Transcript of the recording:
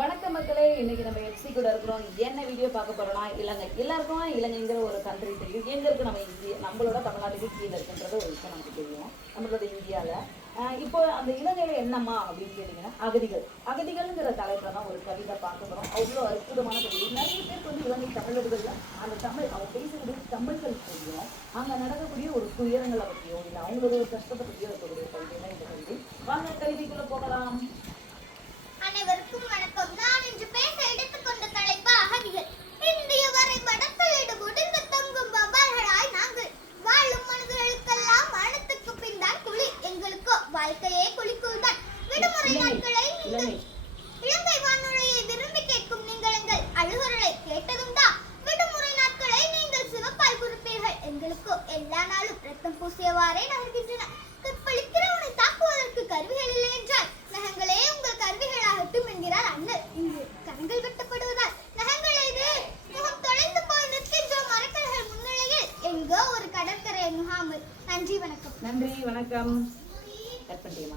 வணக்கம் மக்களே, இன்னைக்கு நம்ம எஃப்சி கூட இருக்கிறோம். என்ன வீடியோ பார்க்க போறோம்னா, இலங்கை. எல்லாருக்கும் இலங்கைங்கிற ஒரு கண்ட்ரி தெரியும். எங்க இருக்கு? நம்ம இந்தியா, நம்மளோட தமிழ்நாட்டுக்கு கீழே இருக்குன்றது ஒரு விஷயம் நமக்கு தெரியும். நம்மளோட இந்தியாவில் இப்போ அந்த இலங்கையில என்னம்மா அப்படின்னு கேட்டீங்கன்னா, அகதிகள். அகதிகள்ங்கிற தலைப்புல தான் ஒரு கவிதை பார்க்க போறோம். அவ்வளோ அற்புதமான கவிதை. நிறைய பேருக்கு வந்து இலங்கை தமிழர்கள்ல அந்த தமிழ் அவங்க பேசக்கூடிய தமிழ்கள் தெரியும். அங்க நடக்கக்கூடிய ஒரு துயரங்களை பற்றியோ இல்லை அவங்களோட ஒரு கஷ்டத்தை பற்றியோ இருக்கக்கூடிய கவிதை தான் இந்த கவிதை. வாங்க கவிதைக்குள்ள போகலாம். அனைவருக்கும் வணக்கம். நான் இன்று பேச எடுத்துக்கொண்ட தலைப்பு அகதிகள். இந்திய வரைபடத்தில் முடிந்து தங்கும் வபால்களாய் நாங்கள் வாழும் மனிதர்களுக்கெல்லாம் மரணத்துக்கு பின் தான் குழி. எங்களுக்கு வாழ்க்கையே குழிக்குள் தான். விடுமுறை நாட்களை நீங்கள் இலங்கை வானொலியை விரும்பி கேட்கும் நீங்கள் எங்கள் அழுகுரலை கேட்டதுண்டா? விடுமுறை நாட்களை நீங்கள் சிவப்பால் குறிப்பீர்கள். எங்களுக்கு எல்லா நாளும் ரத்தம் பூசியவாறே நகர்கின்றன. கற்பழிக்கிறவனை தாக்குவதற்கு கருவிகள் இல்லை என்றால் நகங்களே உங்கள் கருவிகளாகட்டும் என்கிறார் அண்ணல். இங்கு கண்கள் வெட்டப்படுவதால் நகங்கள் இது முகம் தொலைந்து போய் நிற்கின்றோம் மரக்கல்கள் முன்னிலையில் எங்கோ ஒரு கடற்கரை முகாமில். நன்றி வணக்கம். நன்றி வணக்கம். கட் பண்ணிட்டீங்களா?